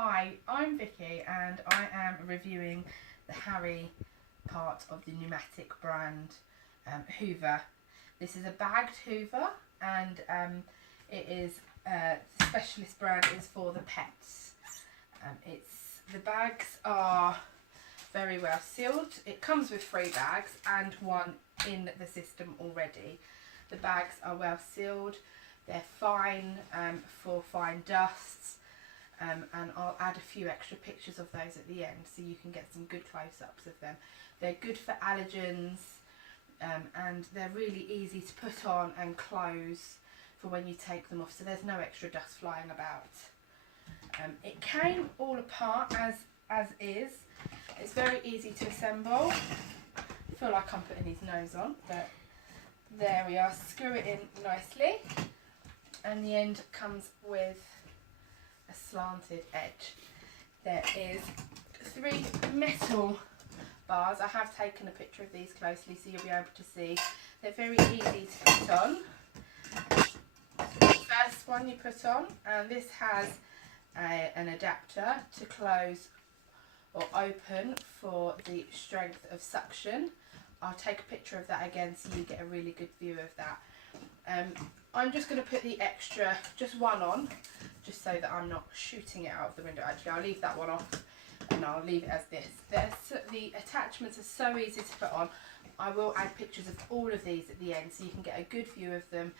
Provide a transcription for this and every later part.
Hi, I'm Vicky and I am reviewing the Harry part of the pneumatic brand Hoover. This is a bagged Hoover and it is the specialist brand is for the pets. The bags are very well sealed. It comes with 3 bags and one in the system already. The bags are well sealed. They're fine for fine dusts. And I'll add a few extra pictures of those at the end so you can get some good close-ups of them. They're good for allergens and they're really easy to put on and close for when you take them off, so there's no extra dust flying about. It came all apart as is. It's very easy to assemble. I feel like I'm putting his nose on, but there we are. Screw it in nicely, and the end comes with a slanted edge. There is 3 metal bars. I have taken a picture of these closely so you'll be able to see. They're very easy to put on. First one you put on, and this has an adapter to close or open for the strength of suction. I'll take a picture of that again so you get a really good view of that. I'm just going to put the extra, just one on, just so that I'm not shooting it out of the window. Actually, I'll leave that one off and I'll leave it as this. The attachments are so easy to put on. I will add pictures of all of these at the end so you can get a good view of them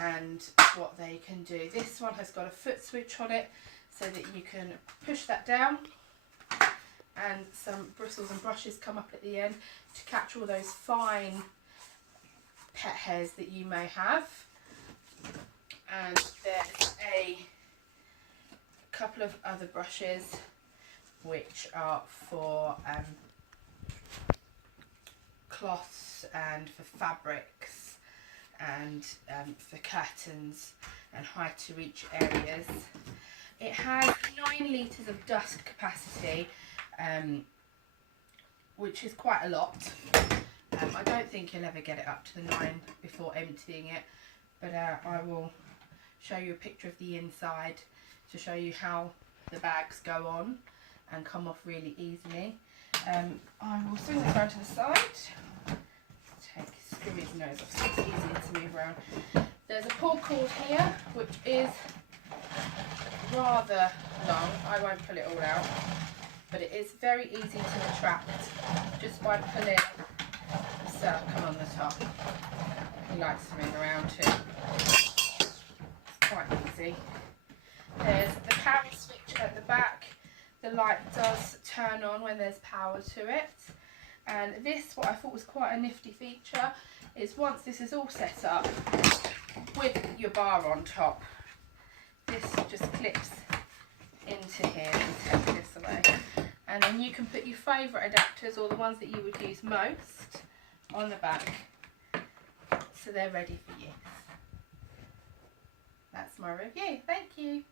and what they can do. This one has got a foot switch on it so that you can push that down, and some bristles and brushes come up at the end to catch all those fine pet hairs that you may have. And there's a couple of other brushes which are for cloths and for fabrics and for curtains and hard to reach areas. It has 9 litres of dust capacity, which is quite a lot. I don't think you'll ever get it up to the 9 before emptying it, but I will show you a picture of the inside to show you how the bags go on and come off really easily. I will swing this around to the side. Screw his nose off so it's easier to move around. There's a pull cord here which is rather long. I won't pull it all out, but it is very easy to retract just by pulling the circle on the top. He likes to move around too. It's quite easy. There's the power switch at the back. The light does turn on when there's power to it. And this, what I thought was quite a nifty feature, is once this is all set up with your bar on top, this just clips into here and take this away. And then you can put your favourite adapters, or the ones that you would use most, on the back, so they're ready for use. That's my review. Thank you.